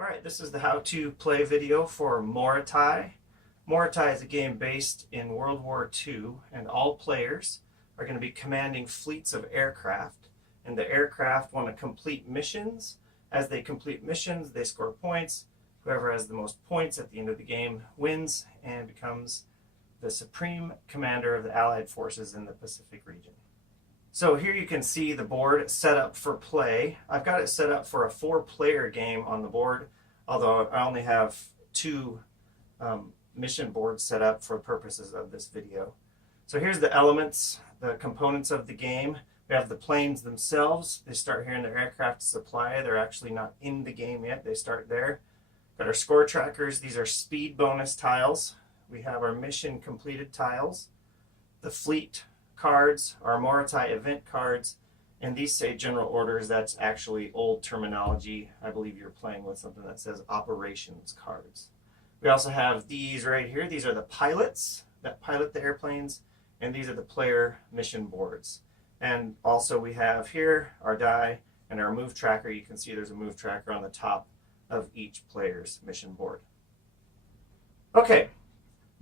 Alright, this is the how-to play video for Morotai. Morotai is a game based in World War II, and all players are going to be commanding fleets of aircraft. And the aircraft want to complete missions. As they complete missions, they score points. Whoever has the most points at the end of the game wins and becomes the supreme commander of the Allied forces in the Pacific region. So here you can see the board set up for play. I've got it set up for a 4-player game on the board, although I only have 2 mission boards set up for purposes of this video. So here's the elements, the components of the game. We have the planes themselves. They start here in their aircraft supply. They're actually not in the game yet. They start there. Got our score trackers. These are speed bonus tiles. We have our mission completed tiles. The fleet cards, our Morotai event cards, and these say general orders. That's actually old terminology. I believe you're playing with something that says operations cards. We also have these right here. These are the pilots that pilot the airplanes, and these are the player mission boards. And also we have here our die and our move tracker. You can see there's a move tracker on the top of each player's mission board. Okay.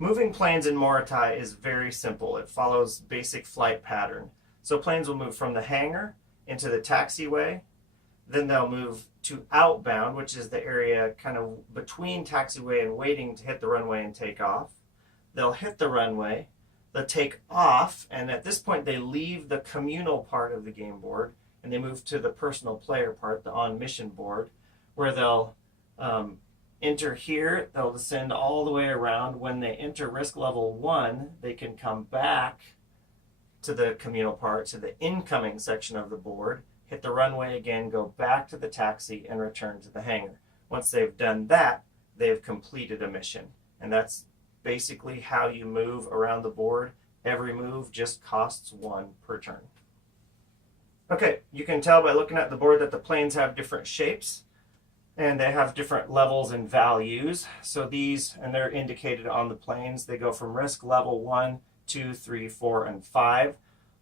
Moving planes in Morotai is very simple. It follows basic flight pattern. So planes will move from the hangar into the taxiway, then they'll move to outbound, which is the area kind of between taxiway and waiting to hit the runway and take off. They'll hit the runway, they'll take off, and at this point they leave the communal part of the game board and they move to the personal player part, the on-mission board, where they'll enter here, they'll descend all the way around. When they enter risk level 1, they can come back to the communal part, to the incoming section of the board, hit the runway again, go back to the taxi, and return to the hangar. Once they've done that, they've completed a mission. And that's basically how you move around the board. Every move just costs 1 per turn. Okay, you can tell by looking at the board that the planes have different shapes. And they have different levels and values. So these, and they're indicated on the planes, they go from risk level 1, 2, 3, 4, and 5.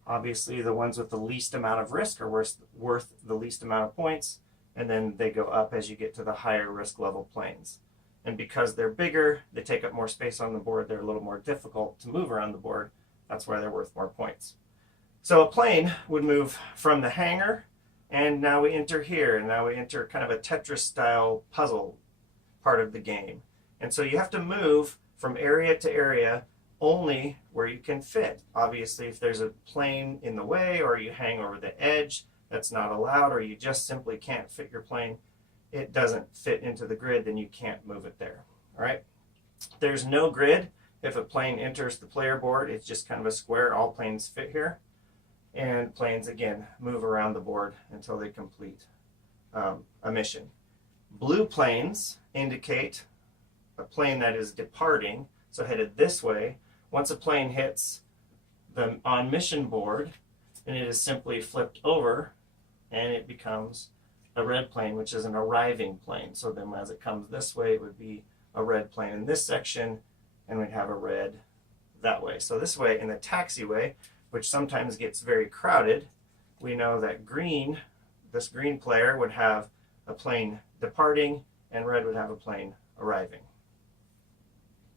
Obviously, the ones with the least amount of risk are worth the least amount of points. And then they go up as you get to the higher risk level planes. And because they're bigger, they take up more space on the board, they're a little more difficult to move around the board. That's why they're worth more points. So a plane would move from the hangar, and now we enter here, and now we enter kind of a Tetris-style puzzle part of the game. And so you have to move from area to area only where you can fit. Obviously, if there's a plane in the way or you hang over the edge, that's not allowed, or you just simply can't fit your plane, it doesn't fit into the grid, then you can't move it there. All right? There's no grid. If a plane enters the player board, it's just kind of a square. All planes fit here. And planes, again, move around the board until they complete a mission. Blue planes indicate a plane that is departing, so headed this way. Once a plane hits the on-mission board, then it is simply flipped over, and it becomes a red plane, which is an arriving plane. So then as it comes this way, it would be a red plane in this section, and we'd have a red that way. So this way, in the taxiway, which sometimes gets very crowded, we know that green, this green player would have a plane departing and red would have a plane arriving.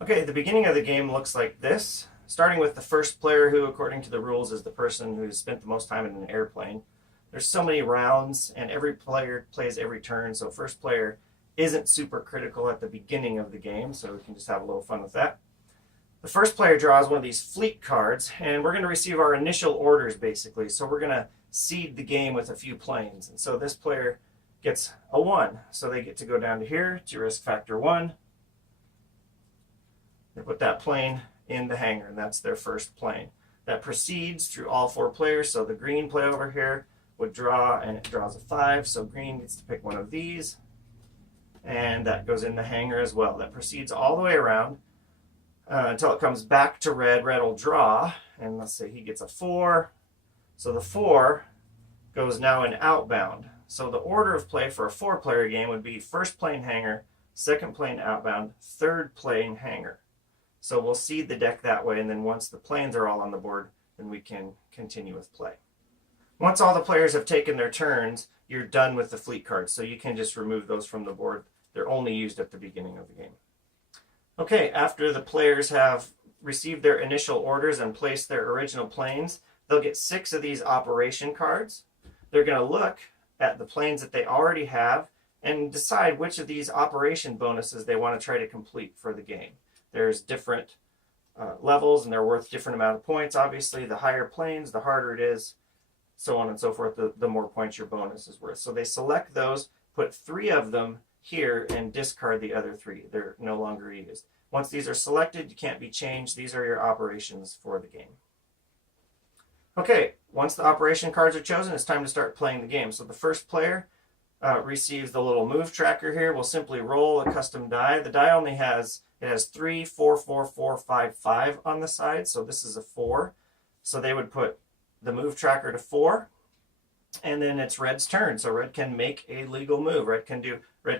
Okay, the beginning of the game looks like this, starting with the first player, who according to the rules is the person who's spent the most time in an airplane. There's so many rounds and every player plays every turn, so first player isn't super critical at the beginning of the game, so we can just have a little fun with that. The first player draws one of these fleet cards, and we're going to receive our initial orders, basically. So we're going to seed the game with a few planes. And so this player gets a 1. So they get to go down to here to risk factor 1. They put that plane in the hangar, and that's their first plane. That proceeds through all 4 players. So the green player over here would draw, and it draws a 5. So green gets to pick one of these. And that goes in the hangar as well. That proceeds all the way around. Until it comes back to red. Red will draw, and let's say he gets a 4. So the 4 goes now in outbound. So the order of play for a 4-player game would be first plane hangar, second plane outbound, third plane hangar. So we'll seed the deck that way, and then once the planes are all on the board, then we can continue with play. Once all the players have taken their turns, you're done with the fleet cards, so you can just remove those from the board They're only used at the beginning of the game. Okay, after the players have received their initial orders and placed their original planes, they'll get 6 of these operation cards. They're going to look at the planes that they already have and decide which of these operation bonuses they want to try to complete for the game. There's different levels, and they're worth different amount of points. Obviously, the higher planes, the harder it is, so on and so forth, the more points your bonus is worth. So they select those, put 3 of them here, and discard the other 3. They're no longer used. Once these are selected, you can't be changed. These are your operations for the game. Okay, once the operation cards are chosen, it's time to start playing the game. So the first player receives the little move tracker here. We'll simply roll a custom die. The die only has 3, 4, 4, 4, 5, 5 on the side. So this is a 4. So they would put the move tracker to 4. And then it's red's turn. So red can make a legal move. Red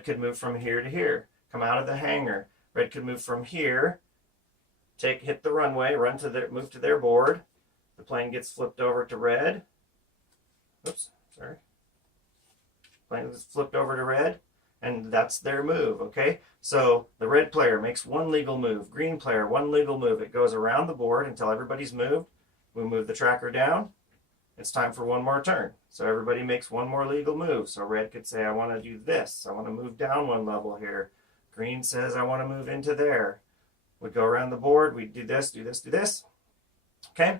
could move from here to here, come out of the hangar. Red could move from here, hit the runway, move to their board. The plane gets flipped over to red. Oops, sorry. Plane is flipped over to red, and that's their move, okay? So the red player makes 1 legal move. Green player, 1 legal move. It goes around the board until everybody's moved. We move the tracker down. It's time for 1 more turn. So everybody makes 1 more legal move. So red could say, I want to do this. I want to move down 1 level here. Green says, I want to move into there. We go around the board. We do this, do this, do this. Okay?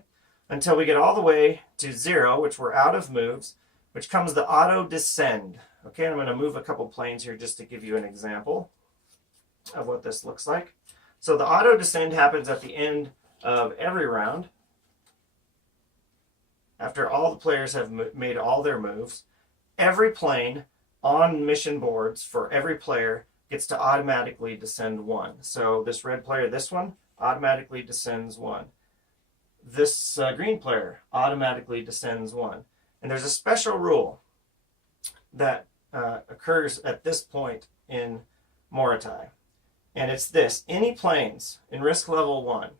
Until we get all the way to 0, which we're out of moves, which comes the auto descend. Okay, and I'm going to move a couple planes here just to give you an example of what this looks like. So the auto descend happens at the end of every round. After all the players have made all their moves, every plane on mission boards for every player gets to automatically descend 1. So this red player, this one, automatically descends 1. This green player automatically descends 1. And there's a special rule that occurs at this point in Morotai. And it's this: any planes in risk level 1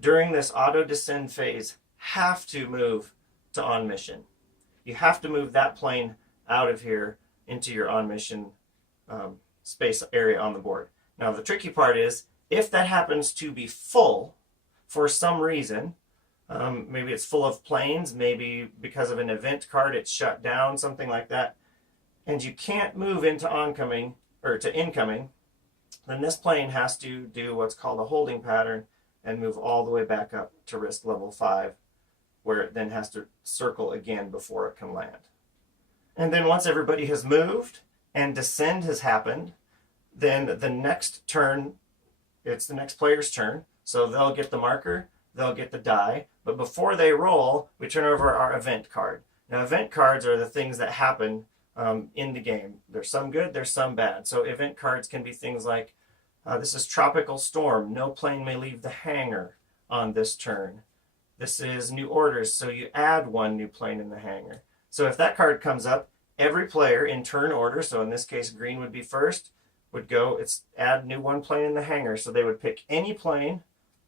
during this auto descend phase have to move to on mission. You have to move that plane out of here into your on mission space area on the board. Now the tricky part is, if that happens to be full for some reason, maybe it's full of planes, maybe because of an event card it's shut down, something like that, and you can't move into oncoming or to incoming, then this plane has to do what's called a holding pattern and move all the way back up to risk level 5, where it then has to circle again before it can land. And then once everybody has moved and descend has happened, then the next turn, it's the next player's turn. So they'll get the marker, they'll get the die, but before they roll, we turn over our event card. Now event cards are the things that happen in the game. There's some good, there's some bad. So event cards can be things like, this is tropical storm, no plane may leave the hangar on this turn. This is new orders, so you add 1 new plane in the hangar. So if that card comes up, every player in turn order, so in this case green would be first, would go, add new 1 plane in the hangar. So they would pick any plane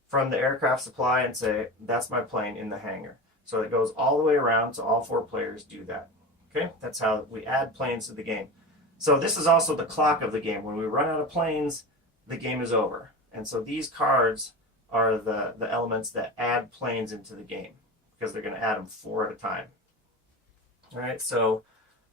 from the aircraft supply and say, that's my plane in the hangar. So it goes all the way around, so all 4 players do that. Okay, that's how we add planes to the game. So this is also the clock of the game. When we run out of planes, the game is over. And so these cards are the elements that add planes into the game, because they're going to add them 4 at a time. All right, so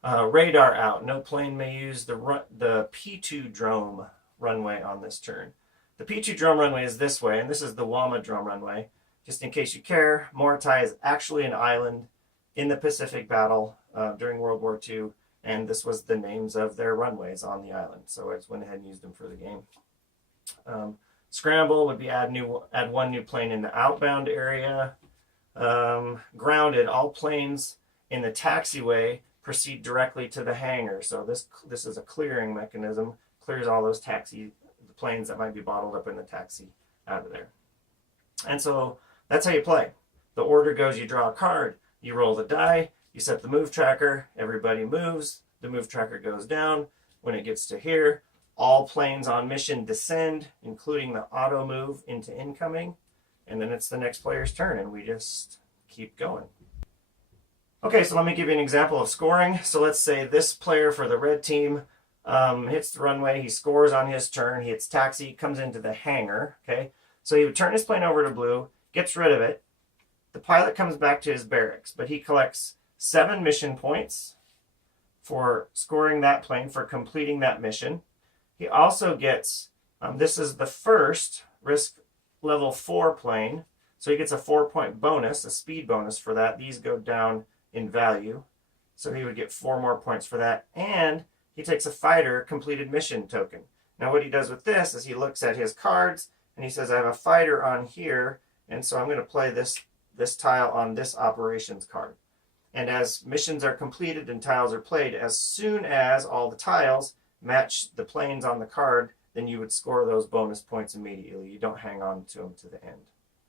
radar out. No plane may use the P2 drome runway on this turn. The P2 drome runway is this way, and this is the Wama drome runway. Just in case you care, Morotai is actually an island in the Pacific battle during World War II, and this was the names of their runways on the island. So I just went ahead and used them for the game. Scramble would be add 1 new plane in the outbound area. Grounded, all planes in the taxiway proceed directly to the hangar. So this is a clearing mechanism, clears all those planes that might be bottled up in the taxi out of there. And so that's how you play. The order goes, you draw a card, you roll the die, you set the move tracker, everybody moves, the move tracker goes down. When it gets to here, all planes on mission descend, including the auto move into incoming, and then it's the next player's turn, and we just keep going. Okay, so let me give you an example of scoring. So let's say this player for the red team hits the runway, he scores on his turn, he hits taxi, comes into the hangar, okay? So he would turn his plane over to blue, gets rid of it. The pilot comes back to his barracks, but he collects 7 mission points for scoring that plane, for completing that mission. He also gets, this is the first risk level 4 plane, so he gets a 4-point bonus, a speed bonus for that. These go down in value, so he would get 4 more points for that. And he takes a fighter completed mission token. Now what he does with this is he looks at his cards and he says, I have a fighter on here, and so I'm going to play this tile on this operations card. And as missions are completed and tiles are played, as soon as all the tiles match the planes on the card, then you would score those bonus points immediately. You don't hang on to them to the end.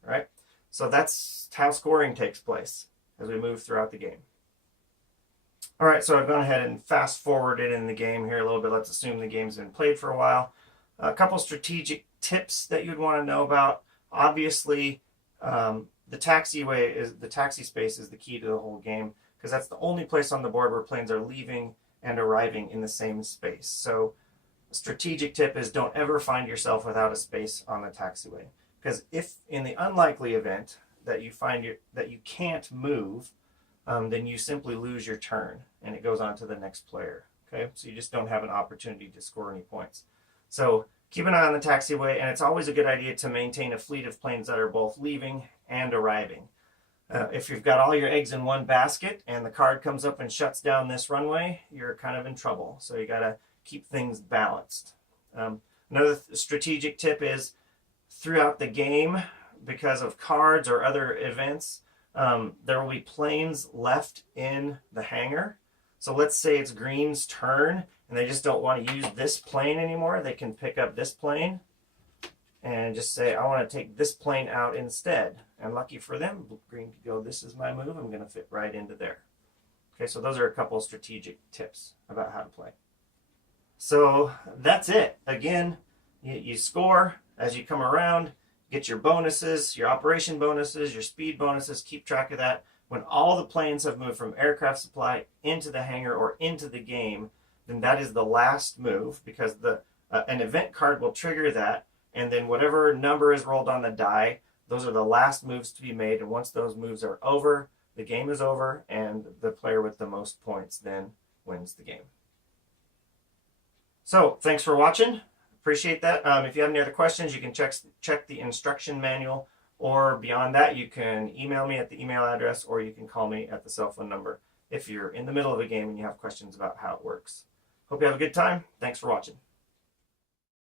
All right? So that's how scoring takes place as we move throughout the game. All right, so I've gone ahead and fast forwarded in the game here a little bit. Let's assume the game's been played for a while. A couple strategic tips that you'd want to know about. Obviously, the taxi space is the key to the whole game, because that's the only place on the board where planes are leaving and arriving in the same space. So a strategic tip is don't ever find yourself without a space on the taxiway, because if in the unlikely event that you find that you can't move, then you simply lose your turn and it goes on to the next player. Okay, so you just don't have an opportunity to score any points. So keep an eye on the taxiway, and it's always a good idea to maintain a fleet of planes that are both leaving and arriving. If you've got all your eggs in one basket and the card comes up and shuts down this runway, you're kind of in trouble. So you got to keep things balanced. Another strategic tip is throughout the game, because of cards or other events, there will be planes left in the hangar. So let's say it's green's turn and they just don't want to use this plane anymore. They can pick up this plane and just say, I want to take this plane out instead. And lucky for them, green could go, this is my move, I'm going to fit right into there. Okay, so those are a couple of strategic tips about how to play. So that's it. Again, you score as you come around, get your bonuses, your operation bonuses, your speed bonuses, keep track of that. When all the planes have moved from aircraft supply into the hangar or into the game, then that is the last move, because an event card will trigger that, and then whatever number is rolled on the die, those are the last moves to be made, and once those moves are over, the game is over, and the player with the most points then wins the game. So, thanks for watching. Appreciate that. If you have any other questions, you can check the instruction manual, or beyond that, you can email me at the email address, or you can call me at the cell phone number if you're in the middle of a game and you have questions about how it works. Hope you have a good time. Thanks for watching.